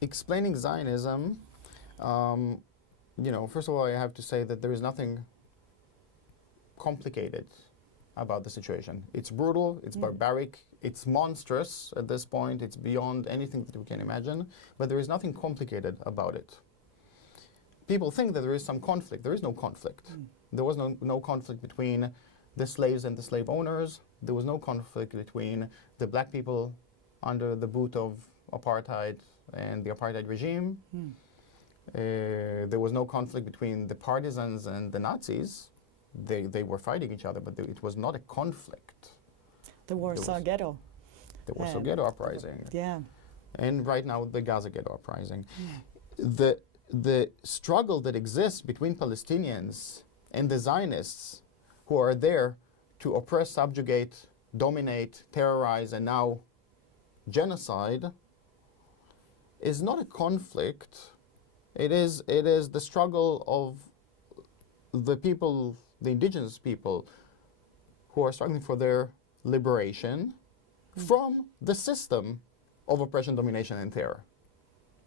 explaining Zionism, first of all, I have to say that there is nothing complicated about the situation. It's brutal, it's barbaric, it's monstrous at this point, it's beyond anything that we can imagine, but there is nothing complicated about it. People think that there is some conflict. There is no conflict. There was no conflict between the slaves and the slave owners. There was no conflict between the black people under the boot of apartheid and the apartheid regime. There was no conflict between the partisans and the Nazis. They were fighting each other, but it was not a conflict. The Warsaw Ghetto. The Warsaw Ghetto uprising. Yeah. And right now, the Gaza Ghetto uprising. The struggle that exists between Palestinians and the Zionists who are there to oppress, subjugate, dominate, terrorize, and now genocide is not a conflict. It is the struggle of the people, the indigenous people, who are struggling for their liberation from the system of oppression, domination, and terror.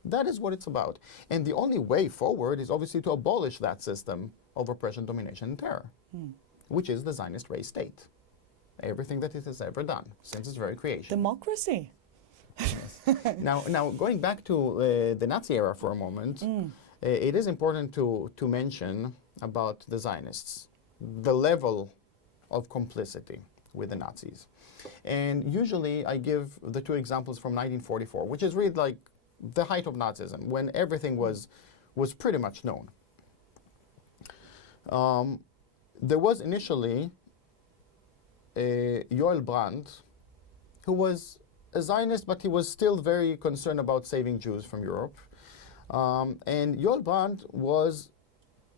That is what it's about. And the only way forward is obviously to abolish that system of oppression, domination, and terror, which is the Zionist race state. Everything that it has ever done since its very creation. Democracy. Yes. Now, going back to the Nazi era for a moment, it is important to mention about the Zionists, the level of complicity with the Nazis. And usually I give the two examples from 1944, which is really like the height of Nazism, when everything was pretty much known. There was initially Yoel Brandt, who was a Zionist, but he was still very concerned about saving Jews from Europe. And Yoel Brandt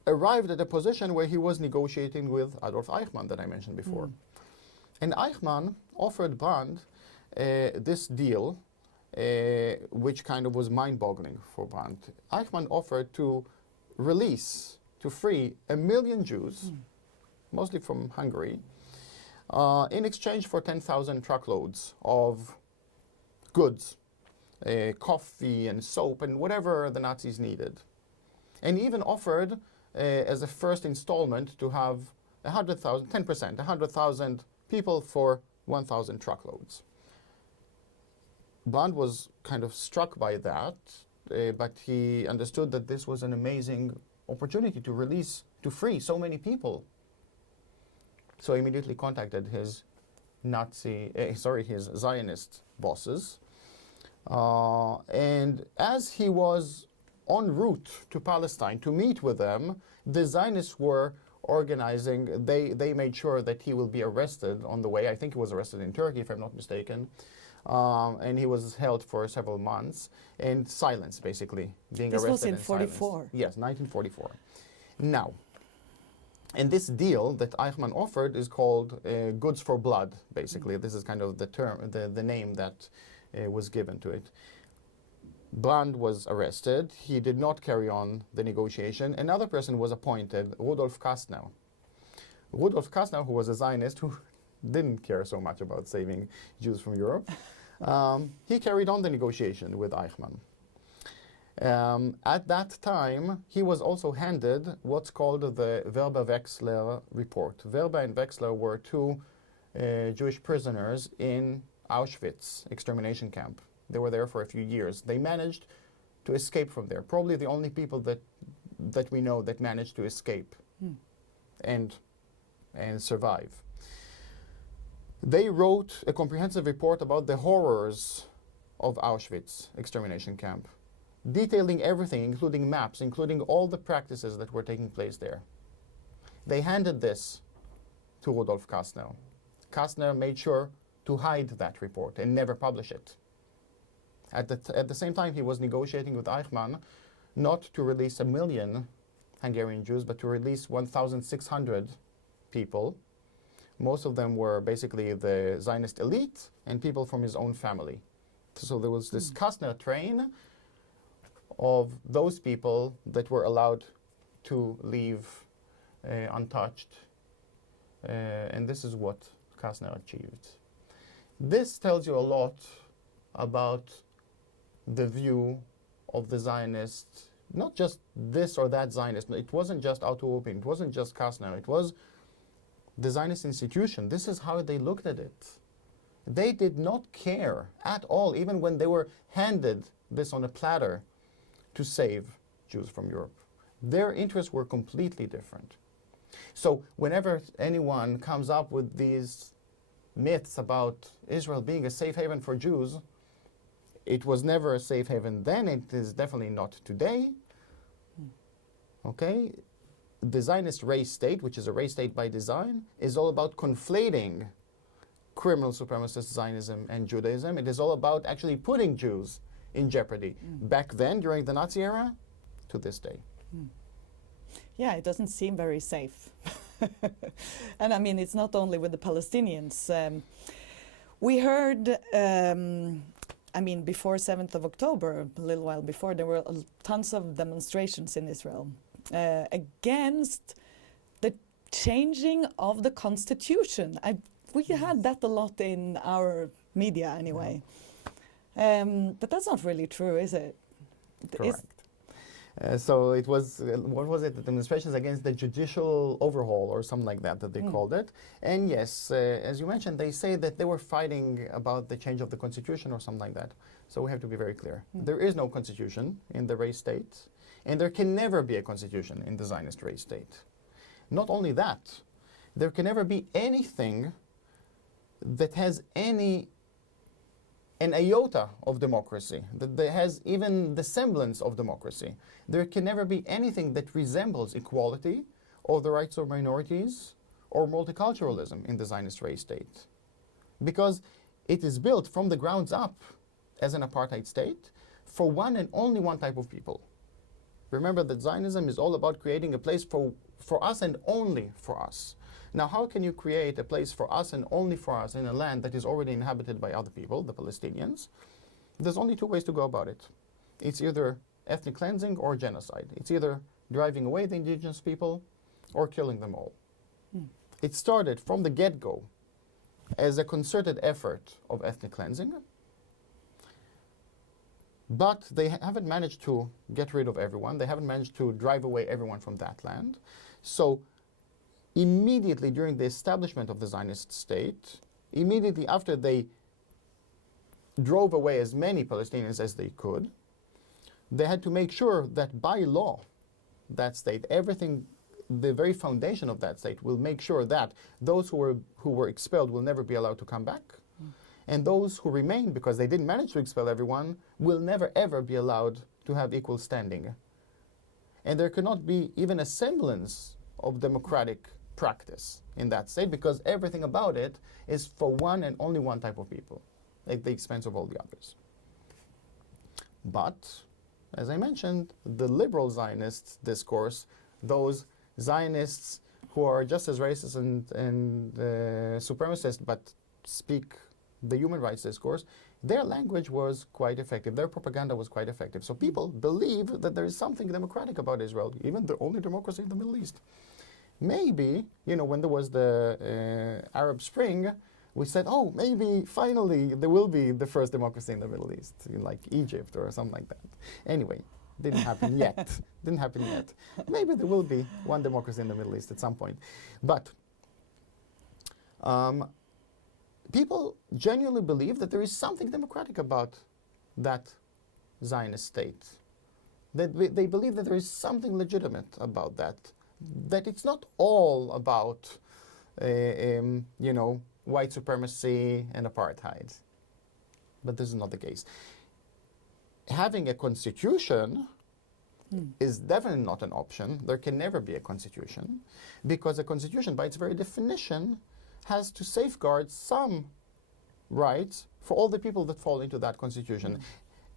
arrived at a position where he was negotiating with Adolf Eichmann that I mentioned before. And Eichmann offered Brandt this deal, which kind of was mind-boggling for Brandt. Eichmann offered to free 1 million Jews, mostly from Hungary, in exchange for 10,000 truckloads of goods, coffee and soap and whatever the Nazis needed. And even offered, as a first installment, to have 100,000, 10%, 100,000 people for 1,000 truckloads. Brandt was kind of struck by that, but he understood that this was an amazing opportunity to free so many people. So he immediately contacted his his Zionist bosses. And as he was en route to Palestine to meet with them, the Zionists were organizing. They made sure that he will be arrested on the way. I think he was arrested in Turkey, if I'm not mistaken. And he was held for several months in silence, basically, being arrested. This was in 44. Yes, 1944. Now, and this deal that Eichmann offered is called goods for blood, basically. This is kind of the term, the name that was given to it. Brandt was arrested. He did not carry on the negotiation. Another person was appointed, Rudolf Kastner. Rudolf Kastner, who was a Zionist, who didn't care so much about saving Jews from Europe, he carried on the negotiation with Eichmann. At that time, he was also handed what's called the Werber-Wechsler report. Werber and Wechsler were two Jewish prisoners in Auschwitz extermination camp. They were there for a few years. They managed to escape from there. Probably the only people that we know that managed to escape and survive. They wrote a comprehensive report about the horrors of Auschwitz extermination camp, detailing everything, including maps, including all the practices that were taking place there. They handed this to Rudolf Kastner. Kastner made sure to hide that report and never publish it. At the same time, he was negotiating with Eichmann not to release 1 million Hungarian Jews, but to release 1,600 people. Most of them were basically the Zionist elite and people from his own family. So there was this Kastner train of those people that were allowed to leave untouched. And this is what Kastner achieved. This tells you a lot about the view of the Zionists, not just this or that Zionist, it wasn't just Auto-European, it wasn't just Kastner, it was the Zionist institution. This is how they looked at it. They did not care at all, even when they were handed this on a platter to save Jews from Europe. Their interests were completely different. So whenever anyone comes up with these myths about Israel being a safe haven for Jews, it was never a safe haven then, it is definitely not today. Okay? The Zionist race state, which is a race state by design, is all about conflating criminal supremacist Zionism and Judaism. It is all about actually putting Jews in jeopardy. Back then, during the Nazi era, to this day. Yeah, it doesn't seem very safe. And I mean, it's not only with the Palestinians. We heard, I mean, before 7th of October, a little while before, there were tons of demonstrations in Israel against the changing of the constitution. We had that a lot in our media anyway. But that's not really true, is it? Correct. So it was, what was it, the demonstrations against the judicial overhaul or something like that they called it. And yes, as you mentioned, they say that they were fighting about the change of the constitution or something like that. So we have to be very clear. There is no constitution in the race state, and there can never be a constitution in the Zionist race state. Not only that, there can never be anything that has an iota of democracy, that has even the semblance of democracy. There can never be anything that resembles equality or the rights of minorities or multiculturalism in the Zionist race state. Because it is built from the grounds up as an apartheid state for one and only one type of people. Remember that Zionism is all about creating a place for us and only for us. Now, how can you create a place for us and only for us in a land that is already inhabited by other people, the Palestinians? There's only two ways to go about it. It's either ethnic cleansing or genocide. It's either driving away the indigenous people or killing them all. It started from the get-go as a concerted effort of ethnic cleansing, but they haven't managed to get rid of everyone. They haven't managed to drive away everyone from that land. So immediately during the establishment of the Zionist state, immediately after they drove away as many Palestinians as they could, they had to make sure that by law, that state, everything, the very foundation of that state will make sure that those who were expelled will never be allowed to come back. And those who remain, because they didn't manage to expel everyone, will never ever be allowed to have equal standing. And there cannot be even a semblance of democratic practice in that state, because everything about it is for one and only one type of people, at the expense of all the others. But, as I mentioned, the liberal Zionist discourse, those Zionists who are just as racist and supremacist but speak the human rights discourse, their language was quite effective. Their propaganda was quite effective. So people believe that there is something democratic about Israel, even the only democracy in the Middle East. Maybe, you know, when there was the Arab Spring, we said, oh, maybe finally there will be the first democracy in the Middle East, like Egypt or something like that. Anyway, didn't happen yet. Didn't happen yet. Maybe there will be one democracy in the Middle East at some point. But people genuinely believe that there is something democratic about that Zionist state. That they believe that there is something legitimate about that. That it's not all about, you know, white supremacy and apartheid. But this is not the case. Having a constitution is definitely not an option. There can never be a constitution, because a constitution, by its very definition, has to safeguard some rights for all the people that fall into that constitution.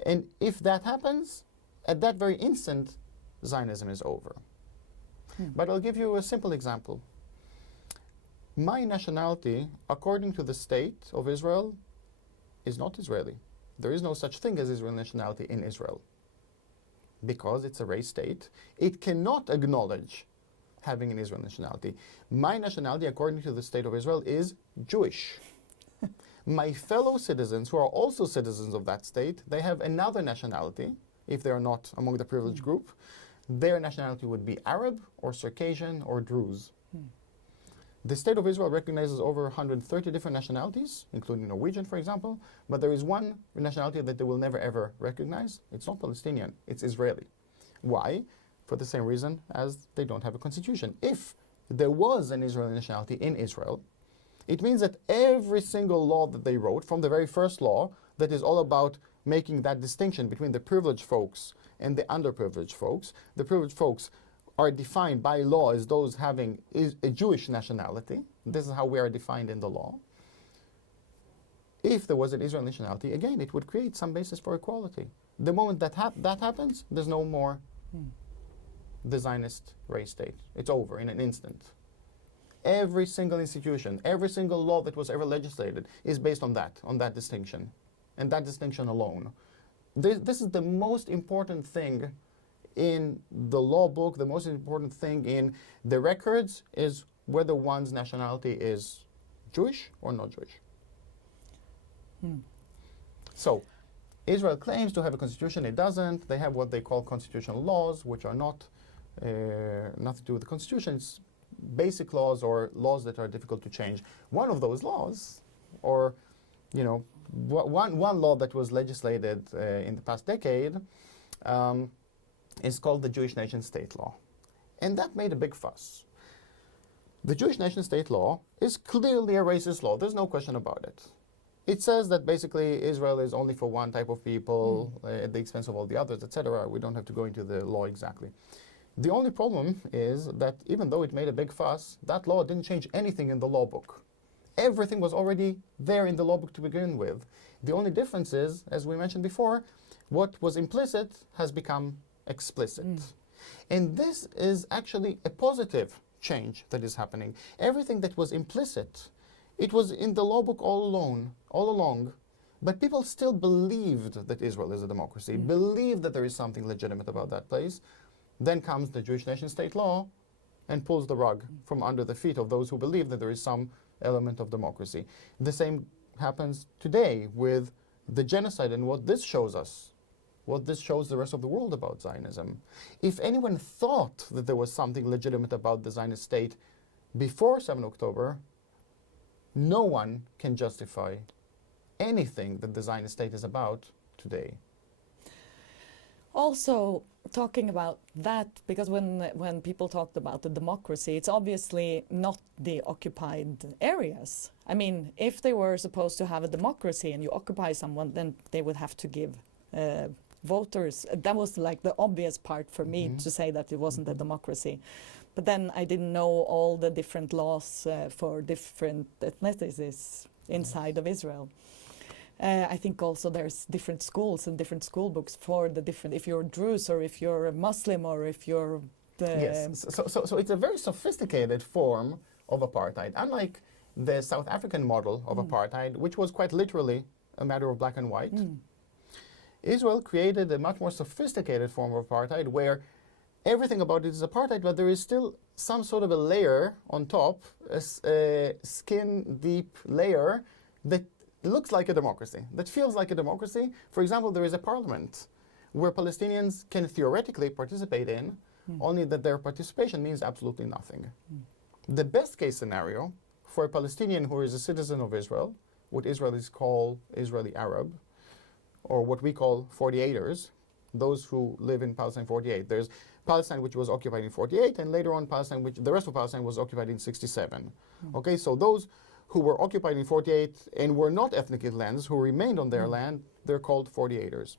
And if that happens, at that very instant, Zionism is over. But I'll give you a simple example. My nationality, according to the state of Israel, is not Israeli. There is no such thing as Israeli nationality in Israel, because it's a race state. It cannot acknowledge having an Israeli nationality. My nationality, according to the state of Israel, is Jewish. My fellow citizens, who are also citizens of that state, they have another nationality, if they are not among the privileged group, their nationality would be Arab or Circassian or Druze. The State of Israel recognizes over 130 different nationalities, including Norwegian, for example, but there is one nationality that they will never ever recognize. It's not Palestinian, it's Israeli. Why? For the same reason as they don't have a constitution. If there was an Israeli nationality in Israel, it means that every single law that they wrote, from the very first law, that is all about making that distinction between the privileged folks and the underprivileged folks, the privileged folks are defined by law as those having a Jewish nationality. This is how we are defined in the law. If there was an Israeli nationality, again, it would create some basis for equality. The moment that that happens, there's no more the Zionist race state. It's over in an instant. Every single institution, every single law that was ever legislated is based on that distinction, and that distinction alone. This is the most important thing in the law book. The most important thing in the records is whether one's nationality is Jewish or not Jewish. So Israel claims to have a constitution. It doesn't. They have what they call constitutional laws, which are not nothing to do with the constitution. It's basic laws or laws that are difficult to change. One of those laws, or one law that was legislated in the past decade, is called the Jewish Nation-State Law. And that made a big fuss. The Jewish Nation-State Law is clearly a racist law. There's no question about it. It says that basically Israel is only for one type of people at the expense of all the others, etc. We don't have to go into the law exactly. The only problem is that even though it made a big fuss, that law didn't change anything in the law book. Everything was already there in the law book to begin with. The only difference is, as we mentioned before, what was implicit has become explicit. And this is actually a positive change that is happening. Everything that was implicit, it was in the law book all along, but people still believed that Israel is a democracy, believed that there is something legitimate about that place. Then comes the Jewish Nation-State Law and pulls the rug from under the feet of those who believe that there is some element of democracy. The same happens today with the genocide and what this shows us, what this shows the rest of the world about Zionism. If anyone thought that there was something legitimate about the Zionist state before 7 October, no one can justify anything that the Zionist state is about today. Also, talking about that, because when people talked about the democracy, it's obviously not the occupied areas. I mean, if they were supposed to have a democracy and you occupy someone, then they would have to give voters. That was like the obvious part for me to say that it wasn't a democracy. But then I didn't know all the different laws for different ethnicities inside of Israel. I think also there's different schools and different school books for the different, if you're Druze or if you're a Muslim or if you're Yes, so it's a very sophisticated form of apartheid. Unlike the South African model of apartheid, which was quite literally a matter of black and white, Israel created a much more sophisticated form of apartheid where everything about it is apartheid, but there is still some sort of a layer on top, a skin-deep layer that looks like a democracy, that feels like a democracy. For example, there is a parliament where Palestinians can theoretically participate in, only that their participation means absolutely nothing. The best case scenario for a Palestinian who is a citizen of Israel, what Israelis call Israeli Arab, or what we call 48ers, those who live in Palestine 48. There's Palestine, which was occupied in 48, and later on Palestine, which the rest of Palestine was occupied in 67. Okay, so those who were occupied in 48 and were not ethnic cleansed, who remained on their land, they're called 48ers.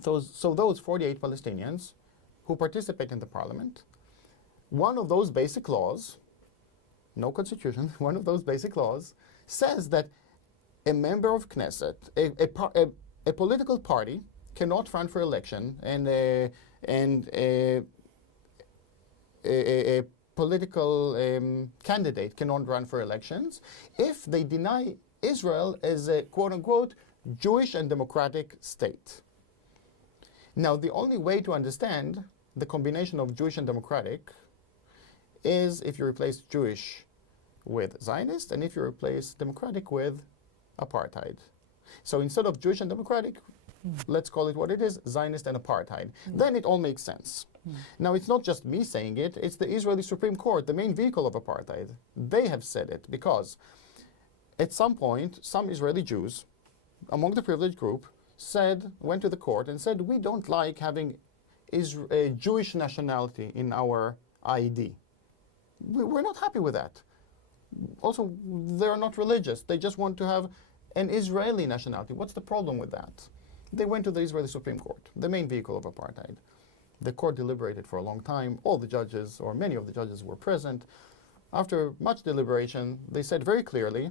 So those 48 Palestinians who participate in the parliament, one of those basic laws, no constitution, one of those basic laws says that a member of Knesset, a political party cannot run for election, and a political candidate cannot run for elections if they deny Israel as a quote-unquote Jewish and democratic state. Now, the only way to understand the combination of Jewish and democratic is if you replace Jewish with Zionist and if you replace democratic with apartheid. So instead of Jewish and democratic, let's call it what it is, Zionist and apartheid. Then it all makes sense. Now, it's not just me saying it, it's the Israeli Supreme Court, the main vehicle of apartheid. They have said it because at some point, some Israeli Jews, among the privileged group, went to the court and said, we don't like having a Jewish nationality in our ID. We're not happy with that. Also, they're not religious. They just want to have an Israeli nationality. What's the problem with that? They went to the Israeli Supreme Court, the main vehicle of apartheid. The court deliberated for a long time. All the judges, or many of the judges, were present. After much deliberation, they said very clearly,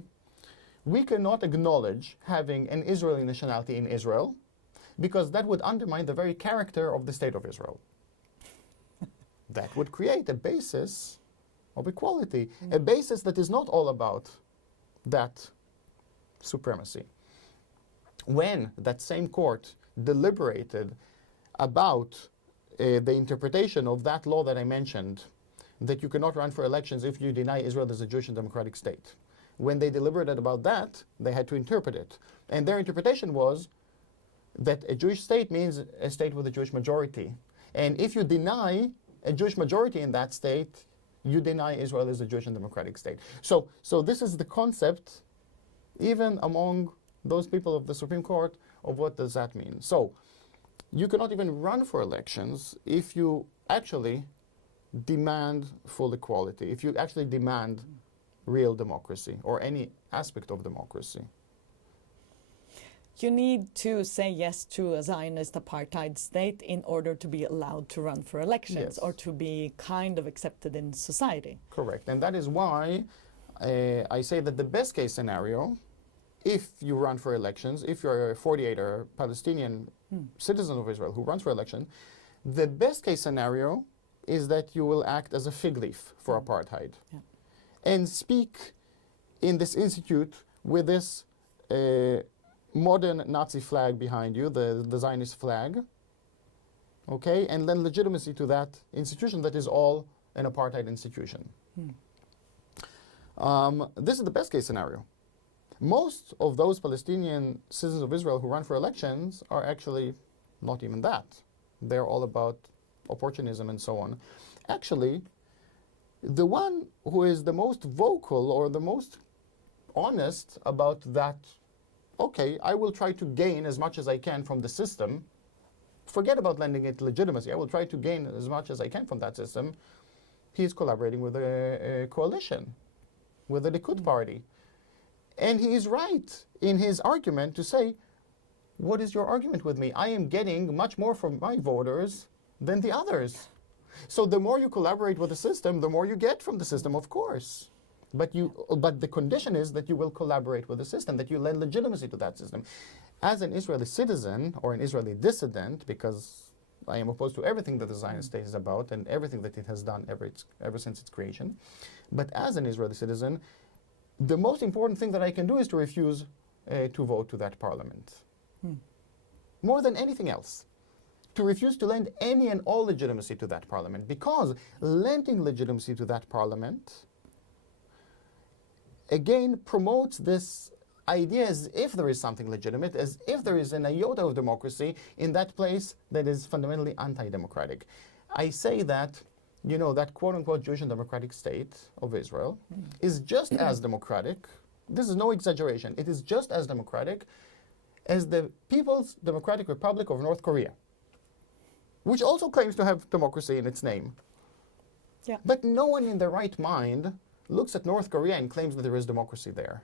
we cannot acknowledge having an Israeli nationality in Israel because that would undermine the very character of the State of Israel. That would create a basis of equality, a basis that is not all about that supremacy. When that same court deliberated about the interpretation of that law that I mentioned, that you cannot run for elections if you deny Israel as a Jewish and democratic state, when they deliberated about that, they had to interpret it. And their interpretation was that a Jewish state means a state with a Jewish majority. And if you deny a Jewish majority in that state, you deny Israel as a Jewish and democratic state. So this is the concept, even among those people of the Supreme Court, of what does that mean. So you cannot even run for elections if you actually demand full equality, if you actually demand real democracy or any aspect of democracy. You need to say yes to a Zionist apartheid state in order to be allowed to run for elections, Yes. or to be kind of accepted in society. Correct. And that is why I say that the best case scenario, if you run for elections, if you're a 48er Palestinian citizen of Israel who runs for election, the best case scenario is that you will act as a fig leaf for apartheid. Yeah. And speak in this institute with this modern Nazi flag behind you, the Zionist flag, okay, and lend legitimacy to that institution that is all an apartheid institution. This is the best case scenario. Most of those Palestinian citizens of Israel who run for elections are actually not even that. They're all about opportunism and so on. Actually, the one who is the most vocal or the most honest about that, okay, I will try to gain as much as I can from the system, forget about lending it legitimacy, I will try to gain as much as I can from that system, he's collaborating with a coalition, with the Likud party. And he is right in his argument to say, what is your argument with me? I am getting much more from my voters than the others. So the more you collaborate with the system, the more you get from the system, of course. But the condition is that you will collaborate with the system, that you lend legitimacy to that system. As an Israeli citizen or an Israeli dissident, because I am opposed to everything that the Zionist state is about and everything that it has done ever since its creation, but as an Israeli citizen, the most important thing that I can do is to refuse to vote to that parliament. More than anything else. To refuse to lend any and all legitimacy to that parliament, because lending legitimacy to that parliament again promotes this idea as if there is something legitimate, as if there is an iota of democracy in that place that is fundamentally anti-democratic. I say that, you know, that quote-unquote Jewish and democratic state of Israel is just as democratic, this is no exaggeration, it is just as democratic as the People's Democratic Republic of North Korea, which also claims to have democracy in its name. Yeah. But no one in their right mind looks at North Korea and claims that there is democracy there.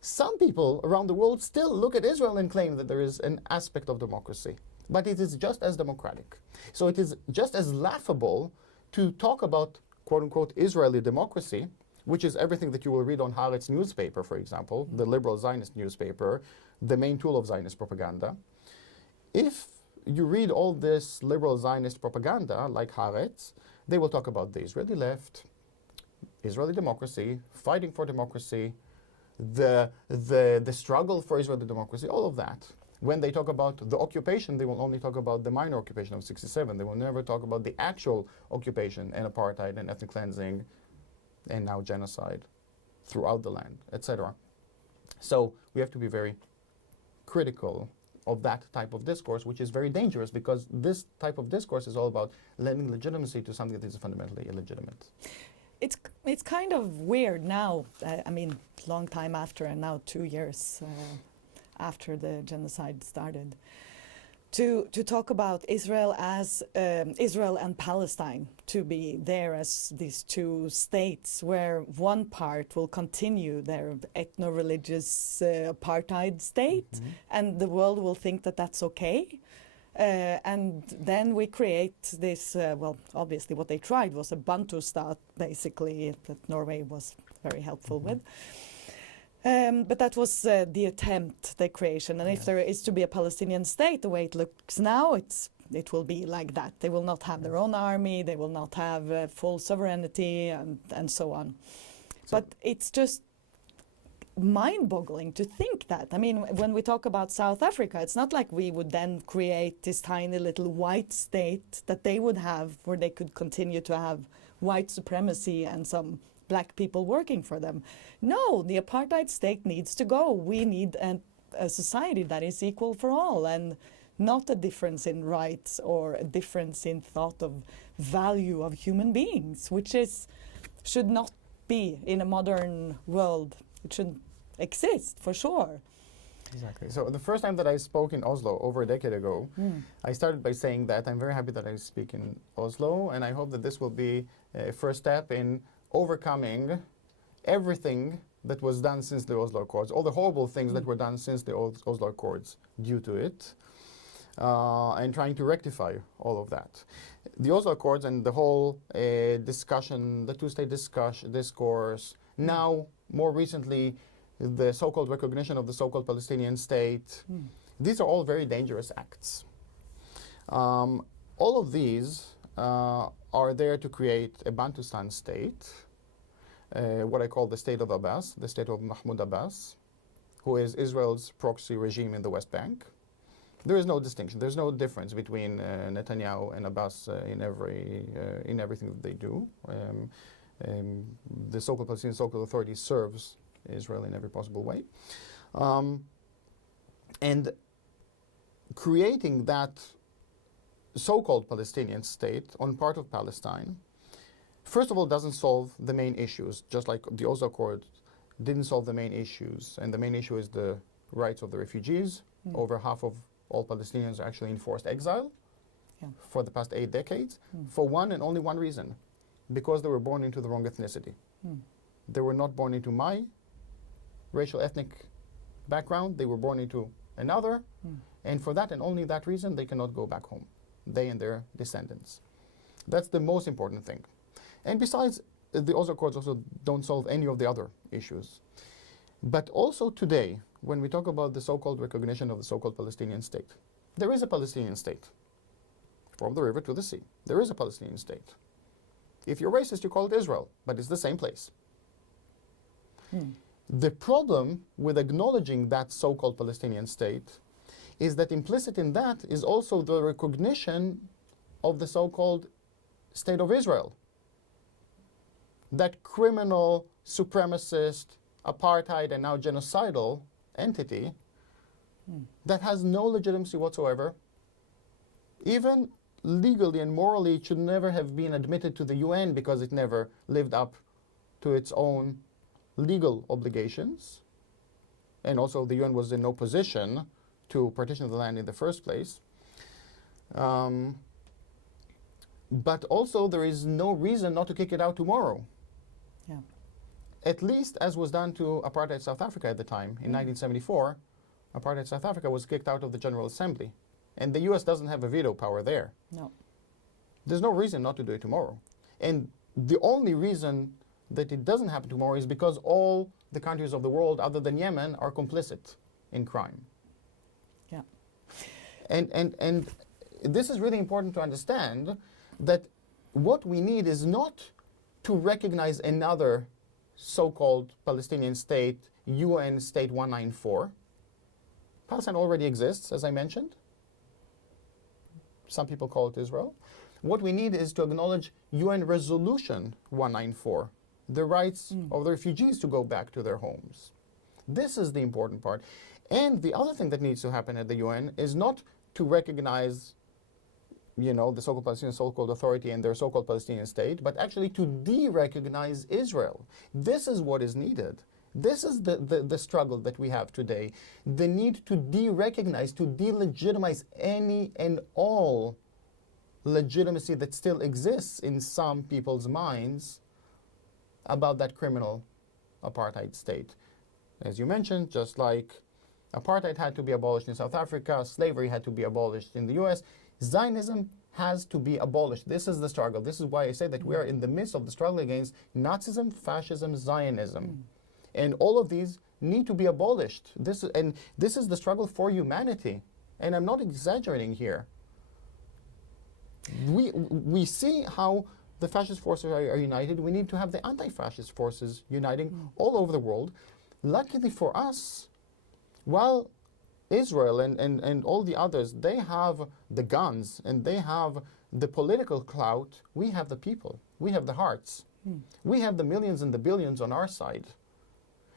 Some people around the world still look at Israel and claim that there is an aspect of democracy, but it is just as democratic. So it is just as laughable to talk about quote-unquote Israeli democracy, which is everything that you will read on Haaretz newspaper, for example, the liberal Zionist newspaper, the main tool of Zionist propaganda. If you read all this liberal Zionist propaganda, like Haaretz, they will talk about the Israeli left, Israeli democracy, fighting for democracy, the struggle for Israeli democracy, all of that. When they talk about the occupation, they will only talk about the minor occupation of 1967. They will never talk about the actual occupation and apartheid and ethnic cleansing and now genocide throughout the land, etc. So we have to be very critical of that type of discourse, which is very dangerous because this type of discourse is all about lending legitimacy to something that is fundamentally illegitimate. It's kind of weird now, I mean, long time after, and now 2 years after the genocide started, to talk about Israel as Israel and Palestine, to be there as these two states where one part will continue their ethno-religious apartheid state, and the world will think that that's okay. And then we create this, well, obviously what they tried was a Bantu state, basically, that Norway was very helpful with. But that was the attempt, the creation. And if there is to be a Palestinian state, the way it looks now, it will be like that. They will not have their own army, they will not have full sovereignty, and so on. But it's just mind-boggling to think that. I mean, when we talk about South Africa, it's not like we would then create this tiny little white state that they would have, where they could continue to have white supremacy and some black people working for them. No, the apartheid state needs to go. We need a society that is equal for all, and not a difference in rights or a difference in thought of value of human beings, which should not be in a modern world. It shouldn't exist, for sure. Exactly. So the first time that I spoke in Oslo over a decade ago, I started by saying that I'm very happy that I speak in Oslo, and I hope that this will be a first step in overcoming everything that was done since the Oslo Accords, all the horrible things that were done since the Oslo Accords due to it, and trying to rectify all of that. The Oslo Accords and the whole discussion, the two-state discourse, now more recently the so-called recognition of the so-called Palestinian state, these are all very dangerous acts. All of these are there to create a Bantustan state, what I call the state of Abbas, the state of Mahmoud Abbas, who is Israel's proxy regime in the West Bank. There is no distinction. There's no difference between Netanyahu and Abbas in everything that they do. The so-called Palestinian so-called authority serves Israel in every possible way. And creating that so-called Palestinian state on part of Palestine, first of all, doesn't solve the main issues, just like the Oslo Accord didn't solve the main issues. And the main issue is the rights of the refugees. Over half of all Palestinians are actually in forced exile for the past 8 decades, for one and only one reason, because they were born into the wrong ethnicity. They were not born into my racial ethnic background, they were born into another, and for that and only that reason, they cannot go back home, they and their descendants. That's the most important thing. And besides, the Oslo Accords also don't solve any of the other issues. But also today, when we talk about the so-called recognition of the so-called Palestinian state, there is a Palestinian state. From the river to the sea, there is a Palestinian state. If you're racist, you call it Israel, but it's the same place. The problem with acknowledging that so-called Palestinian state is that implicit in that is also the recognition of the so-called State of Israel. That criminal, supremacist, apartheid, and now genocidal entity that has no legitimacy whatsoever, even legally and morally, it should never have been admitted to the UN because it never lived up to its own legal obligations. And also the UN was in no position to partition the land in the first place. But also there is no reason not to kick it out tomorrow. At least as was done to apartheid South Africa at the time. In 1974, apartheid South Africa was kicked out of the General Assembly. And the US doesn't have a veto power there. No. There's no reason not to do it tomorrow. And the only reason that it doesn't happen tomorrow is because all the countries of the world other than Yemen are complicit in crime. Yeah. And this is really important to understand, that what we need is not to recognize another so-called Palestinian state, UN State 194. Palestine already exists, as I mentioned. Some people call it Israel. What we need is to acknowledge UN Resolution 194, the rights of the refugees to go back to their homes. This is the important part. And the other thing that needs to happen at the UN is not to recognize, the so-called Palestinian so-called authority and their so-called Palestinian state, but actually to de-recognize Israel. This is what is needed. This is the struggle that we have today. The need to de-recognize, to delegitimize any and all legitimacy that still exists in some people's minds about that criminal apartheid state. As you mentioned, just like apartheid had to be abolished in South Africa, slavery had to be abolished in the US, Zionism has to be abolished. This is the struggle. This is why I say that we are in the midst of the struggle against Nazism, fascism, Zionism. And all of these need to be abolished. This is the struggle for humanity. And I'm not exaggerating here. We see how the fascist forces are united. We need to have the anti-fascist forces uniting all over the world. Luckily for us, while Israel and all the others, they have the guns and they have the political clout, we have the people. We have the hearts. We have the millions and the billions on our side.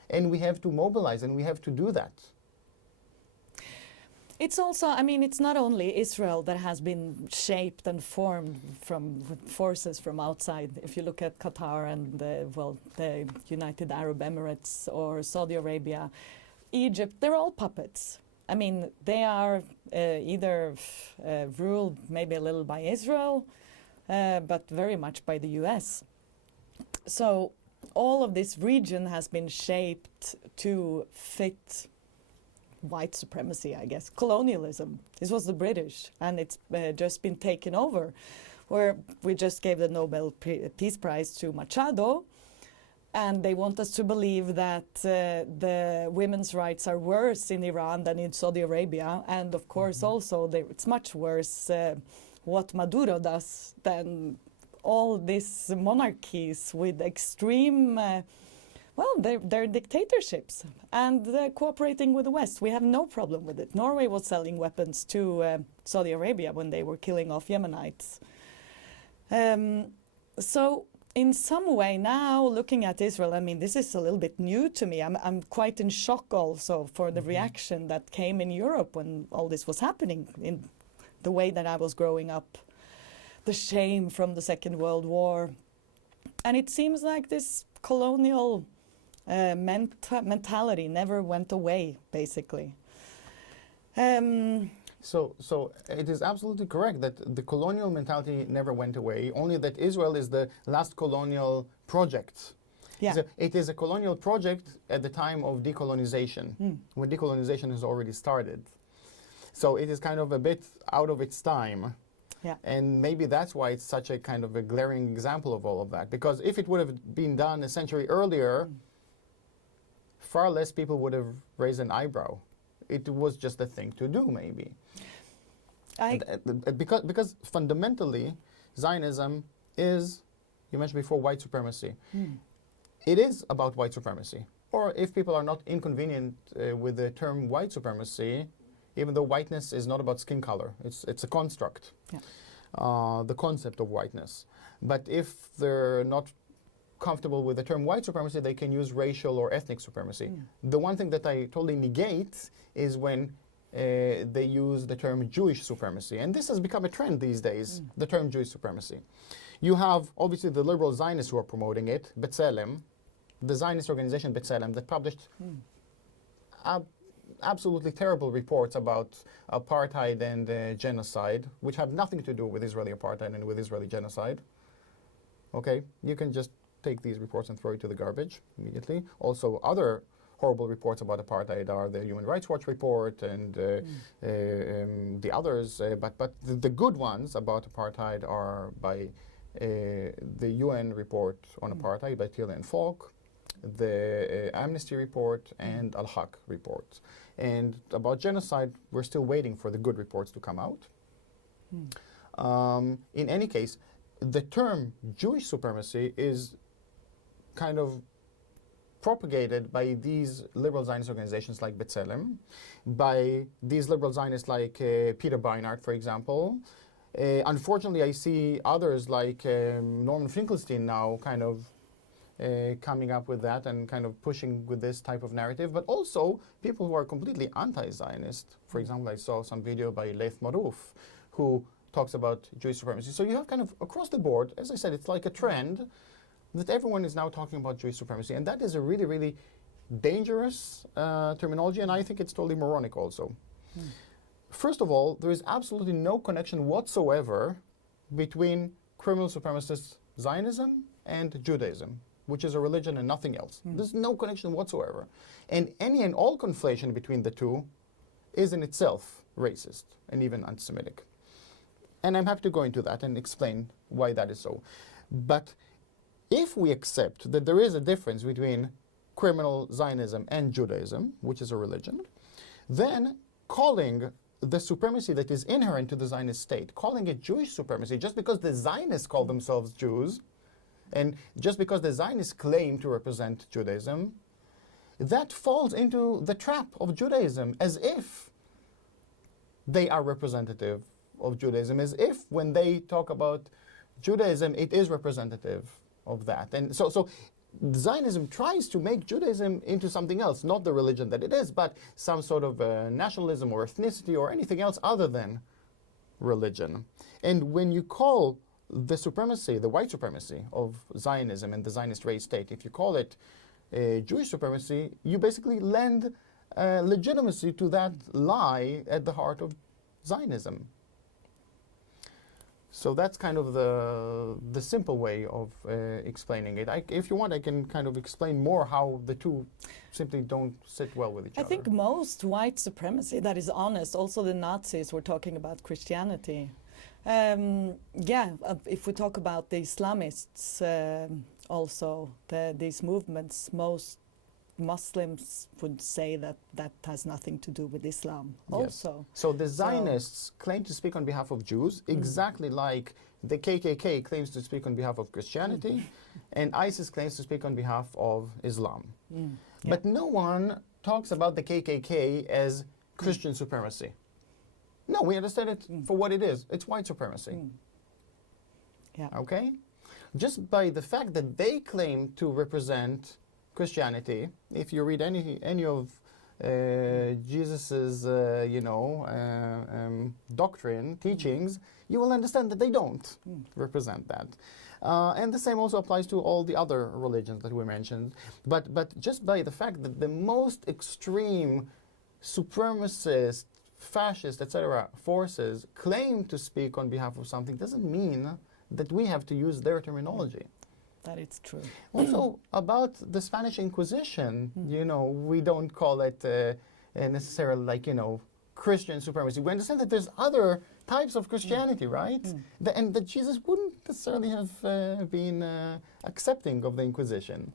And we have to mobilize, and we have to do that. It's also, it's not only Israel that has been shaped and formed from forces from outside. If you look at Qatar and the United Arab Emirates or Saudi Arabia, Egypt, they're all puppets. They are either ruled maybe a little by Israel, but very much by the US. So all of this region has been shaped to fit white supremacy, I guess, colonialism. This was the British, and it's just been taken over. Where we just gave the Nobel Peace Prize to Machado, and they want us to believe that the women's rights are worse in Iran than in Saudi Arabia, and of course also it's much worse what Maduro does than all these monarchies with extreme they're dictatorships, and they're cooperating with the West. We have no problem with it. Norway was selling weapons to Saudi Arabia when they were killing off Yemenites. So in some way now, looking at Israel, this is a little bit new to me. I'm quite in shock also for the reaction that came in Europe when all this was happening, in the way that I was growing up, the shame from the Second World War. And it seems like this colonial mentality never went away, basically. So it is absolutely correct that the colonial mentality never went away, only that Israel is the last colonial project. Yeah. So it is a colonial project at the time of decolonization, when decolonization has already started. So it is kind of a bit out of its time. Yeah. And maybe that's why it's such a kind of a glaring example of all of that. Because if it would have been done a century earlier, far less people would have raised an eyebrow. It was just a thing to do, maybe. Because fundamentally, Zionism is, you mentioned before, white supremacy. It is about white supremacy. Or if people are not inconvenient with the term white supremacy, even though whiteness is not about skin color, it's a construct, the concept of whiteness. But if they're not comfortable with the term white supremacy, they can use racial or ethnic supremacy. The one thing that I totally negate is when they use the term Jewish supremacy. And this has become a trend these days, the term Jewish supremacy. You have, obviously, the liberal Zionists who are promoting it, B'Tselem, the Zionist organization B'Tselem, that published absolutely terrible reports about apartheid and genocide, which have nothing to do with Israeli apartheid and with Israeli genocide. Okay, you can just take these reports and throw it to the garbage immediately. Also, other horrible reports about apartheid are the Human Rights Watch report and the others, but the good ones about apartheid are by the UN report on apartheid by Thiele and Falk, the Amnesty report, and Al-Haq report. And about genocide, we're still waiting for the good reports to come out. In any case, the term Jewish supremacy is kind of propagated by these liberal Zionist organizations like B'Tselem, by these liberal Zionists like Peter Beinart, for example. Unfortunately, I see others like Norman Finkelstein now kind of coming up with that and kind of pushing with this type of narrative, but also people who are completely anti-Zionist. For example, I saw some video by Leif Maruf, who talks about Jewish supremacy. So you have kind of across the board, as I said, it's like a trend that everyone is now talking about Jewish supremacy, and that is a really, really dangerous terminology, and I think it's totally moronic also. First of all, there is absolutely no connection whatsoever between criminal supremacist Zionism and Judaism, which is a religion and nothing else. There's no connection whatsoever. And any and all conflation between the two is in itself racist and even anti-Semitic. And I'm happy to go into that and explain why that is so. But if we accept that there is a difference between criminal Zionism and Judaism, which is a religion, then calling the supremacy that is inherent to the Zionist state, calling it Jewish supremacy, just because the Zionists call themselves Jews, and just because the Zionists claim to represent Judaism, that falls into the trap of Judaism, as if they are representative of Judaism, as if when they talk about Judaism, it is representative of that. And so Zionism tries to make Judaism into something else, not the religion that it is, but some sort of nationalism or ethnicity or anything else other than religion. And when you call the supremacy, the white supremacy of Zionism and the Zionist race state, if you call it Jewish supremacy, you basically lend legitimacy to that lie at the heart of Zionism. So that's kind of the simple way of explaining it. If you want, I can kind of explain more how the two simply don't sit well with each other. I think most white supremacy that is honest, also the Nazis were talking about Christianity. If we talk about the Islamists, also these movements, most Muslims would say that that has nothing to do with Islam also. So the Zionists claim to speak on behalf of Jews, exactly like the KKK claims to speak on behalf of Christianity, and ISIS claims to speak on behalf of Islam. But no one talks about the KKK as Christian supremacy. No, we understand it for what it is. It's white supremacy. Okay? Just by the fact that they claim to represent Christianity, if you read any of Jesus's doctrine, teachings, you will understand that they don't represent that. And the same also applies to all the other religions that we mentioned. But just by the fact that the most extreme supremacist, fascist, etc. forces claim to speak on behalf of something doesn't mean that we have to use their terminology. That is true. Also, about the Spanish Inquisition, we don't call it necessarily like, Christian supremacy. We understand that there's other types of Christianity, right? And that Jesus wouldn't necessarily have been accepting of the Inquisition.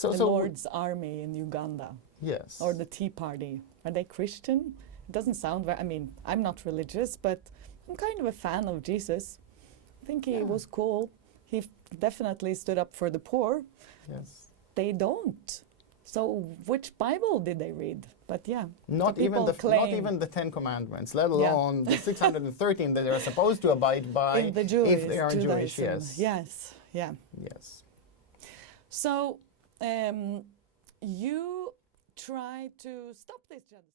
The Lord's Army in Uganda. Yes. Or the Tea Party. Are they Christian? It doesn't sound very, I'm not religious, but I'm kind of a fan of Jesus. I think he was cool. He definitely stood up for the poor. Yes. They don't. So which Bible did they read? But not even the 10 Commandments, let alone the 613 that they are supposed to abide by if they are Judaism. Jewish. Yes. Yes. So you try to stop this genocide.